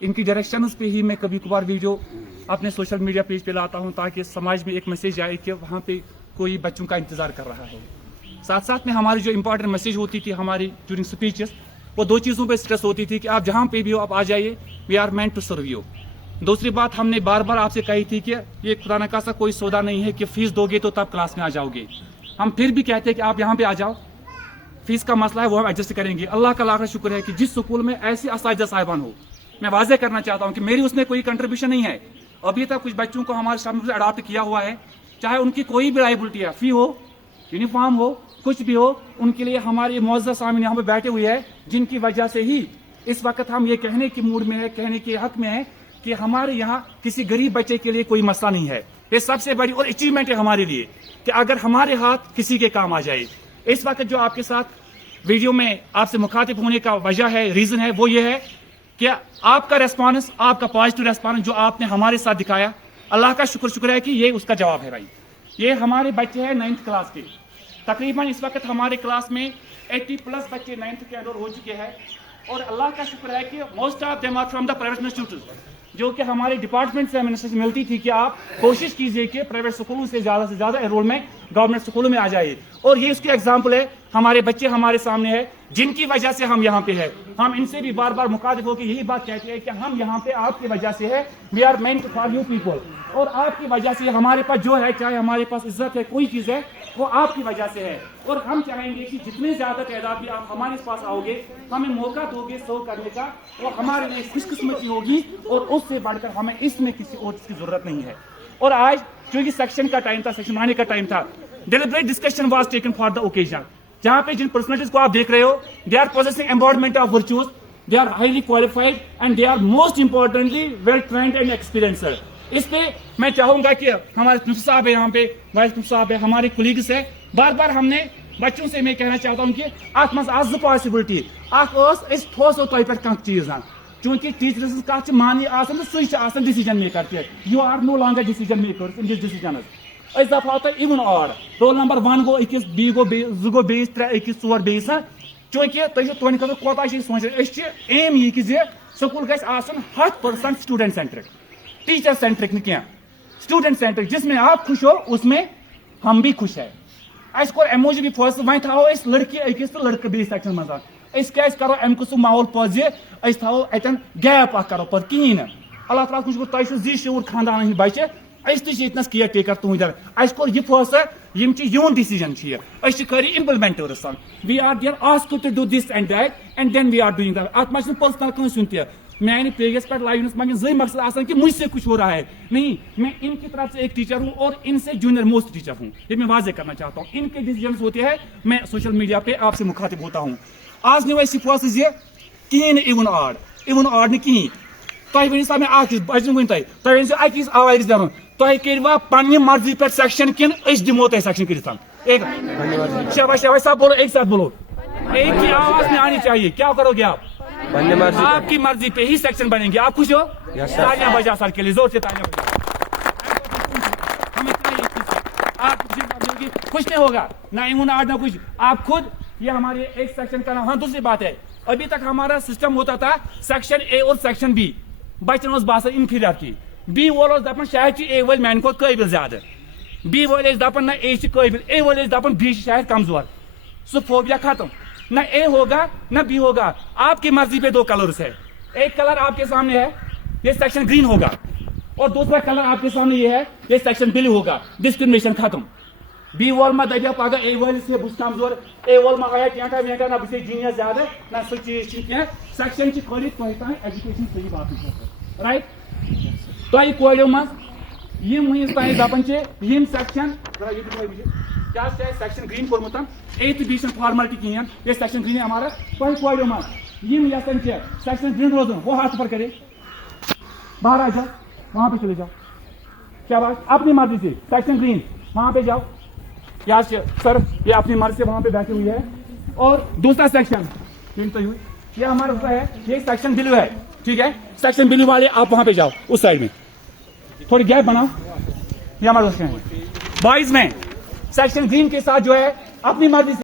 इनकी डायरेक्शंस पे ही मैं कभी कभार वीडियो अपने सोशल मीडिया पेज पे लाता हूं ताकि समाज में एक मैसेज आए कि वहाँ पे कोई बच्चों का इंतज़ार कर रहा है। साथ साथ में हमारी जो इंपॉर्टेंट मैसेज होती थी हमारी ड्यूरिंग स्पीचेस, वो दो चीज़ों पे स्ट्रेस होती थी कि आप जहाँ पे भी हो आप आ जाइए, we are meant to serve you. दूसरी बात हमने बार बार आपसे कही थी कि ये खुदा न खास्ता कोई सौदा नहीं है कि फीस दोगे तो तब क्लास में आ जाओगे। हम फिर भी कहते हैं कि आप यहाँ पे आ जाओ, फीस का मसला है वो हम एडजस्ट करेंगे। अल्लाह का लाख शुक्र है कि जिस स्कूल में ऐसी असातिज़ा साहिबान हो, मैं वाज़ेह करना चाहता हूँ कि मेरी उसमें कोई कंट्रीब्यूशन नहीं है। अभी तक कुछ बच्चों को हमारे सामने अडॉप्ट किया हुआ है, चाहे उनकी कोई भी लाइबिलिटी है, फी हो, यूनिफॉर्म हो, कुछ भी हो, उनके लिए हमारे मुअज़्ज़ज़ सामने यहाँ पे बैठे हुए हैं, जिनकी वजह से ही इस वक्त हम ये कहने की मूड में है, कहने के हक में है कि हमारे यहाँ किसी गरीब बच्चे के लिए कोई मसला नहीं है। ये सबसे बड़ी और अचीवमेंट है हमारे लिए कि अगर हमारे हाथ किसी के काम आ जाए। इस वक्त जो आपके साथ वीडियो में आपसे मुखातिब होने का वजह है, रीज़न है, वो ये है कि आपका रेस्पॉन्स, आपका पॉजिटिव रेस्पॉन्स जो आपने हमारे साथ दिखाया, अल्लाह का शुक्र है कि ये उसका जवाब है भाई। ये हमारे बच्चे हैं 9th क्लास के, तकरीबन इस वक्त हमारे क्लास में 80+ बच्चे 9th के एनरोल हो चुके हैं। और अल्लाह का शुक्र है कि most of them are from the private institute, जो कि हमारे डिपार्टमेंट से हमें मिलती थी कि आप कोशिश कीजिए कि प्राइवेट स्कूलों से ज़्यादा एनरोलमेंट गवर्नमेंट स्कूलों में आ जाए। और ये उसकी एग्जाम्पल है, हमारे बच्चे हमारे सामने है जिनकी वजह से हम यहाँ पे है। हम इनसे भी बार बार मुखातिब होकर यही बात कहते हैं कि हम यहाँ पे आपकी वजह से है, we are meant for you people. और आपकी वजह से हमारे पास जो है, चाहे हमारे पास इज्जत है, कोई चीज़ है, वो आपकी वजह से है। और हम चाहेंगे कि जितने ज़्यादा तादाद में आप हमारे पास आओगे, हमें मौका दोगे सर्व करने का, वो हमारे लिए खुशकिस्मती होगी। और उससे बढ़कर हमें इसमें किसी और चीज़ की जरूरत नहीं है। और आज क्योंकि सेक्शन का टाइम था, सेक्शन आने का टाइम था, deliberate discussion was taken for the occasion, जहाँ पे जिन पर्सनैलिटीज को आप देख रहे हो, they are possessing embodiment of virtues, they are highly qualified and they are most importantly well trained and experienced. इस पे मैं चाहूंगा कि हमारे प्रिंसिपल साहब है, यहाँ पे वाइस प्रिंसिपल साहब है, हमारे कोलीग्स है, बार बार हमने बच्चों से मैं कहना चाहता हूँ कि अत मज आज पॉसिबिलिटी ठोस पे चीज चूंकि टीचर्स कत मानी सही decision maker, you are no longer decision maker in this decision. अस दफा तो even odd roll number 1 go अकिस, बी गो 2 बेस 3 अकिस 4 बेस, चूंकि तुम खुद कोता सोचान एम यह कि स्कूल गि 100% स्टूडेंट सेंट्रिक, टीचर सेंट्रिक न क्या, स्टूडेंट सेंट्रिक। जिसमें आप खुश हो उसमें हम भी खुश है। अस कोर अमो भी फैसले वो थो लड़की अकिस तो लड़के बेस सेक्शन मज क्या करो अमुक सह माहौल पे थो अतन गैप करो पे कहें न। अल्लाह ताला खुश तुम जी शूर खानदान हंद बच्चे, अस केयर टेकर तुंद अस कोर यह फैसला यम यून डिसीजन खरी implementers. We are there asked to do this and that and then we are doing that. अत मज पर्सनल कंस मैंने पेज पे लाइव में यही मकसद आसान कि मुझसे कुछ हो रहा है, नहीं, मैं इनकी तरफ से एक टीचर हूँ और इनसे जूनियर मोस्ट टीचर हूँ। ये मैं वाजे करना चाहता हूँ। इनके डिसीजन होते हैं, मैं सोशल मीडिया पे आपसे मुखातिब होता हूँ। आज नो ऐसी फैसले कहें इवन ऑड न कहें तुम वन मे बचन वन तुम अक चीज आवाज दिन तुम करवा पन्नी मर्जी पे सेक्शन किन दिमो तुम सेक्शन कर शाबाश साहब बोलो, एक साथ बोलो, एक ही आवाज में आनी चाहिए। क्या करोगे आप? आपकी मर्जी पे ही सेक्शन बनेंगे। आप खुश हो? तालियां बजा सर के लिए, जोर से तालियां बजा। हम आप खुश नहीं होगा ना इवन आड ना कुछ, आप खुद ये हमारे एक सेक्शन का नाम। हाँ, दूसरी बात है, अभी तक हमारा सिस्टम होता था सेक्शन ए और सेक्शन बी, बचन बासा इंफीरियरिटी। बी वोल दपान शायद ए वल मान को काबिल ज्यादा, बी वल दपान ना ए काबिल, ए वल दपान बी शायद कमजोर। सो फोबिया खत्म, ना ए होगा ना बी होगा, आपकी मर्जी पे 2 कलर्स है। एक कलर आपके सामने है, ये सेक्शन ग्रीन होगा, और दूसरा कलर आपके सामने ये है, ये सेक्शन ब्लू होगा। डिस्क्रिमिनेशन खत्म। बी वॉल में दबिया पगह ए वॉल से बुस कमजोर, ए वॉल में आया टेंटा वेंटा ना बुसे जीनियस ज्यादा ना सो चीज सेक्शन की खाली तुम एजुकेशन सही बात राइट। तुम कोड़ो मज वस तुम दपान यम सेक्शन क्या सेक्शन ग्रीन कोर्मुत, 8th बी फॉर्मेलिटी कहें, ये सेक्शन ग्रीन हमारा। तुम कोड़ो मज यम यसन सेक्शन ग्रीन रोजन, वो हाथ पर करे, बाहर आ जाओ, वहां पे चले जाओ। क्या बात? अपनी मर्जी से सेक्शन ग्रीन वहां पे जाओ। या सर ये अपनी मर्जी से वहां पे बैठी हुई है। और दूसरा सेक्शन ये हमारा है, ये सेक्शन ब्लू है, ठीक है। सेक्शन ब्लू वाले आप वहां पे जाओ, उस साइड में थोड़ी गैप बनाओ। ये हमारा बॉयज में सेक्शन ग्रीन के साथ जो है अपनी मर्जी से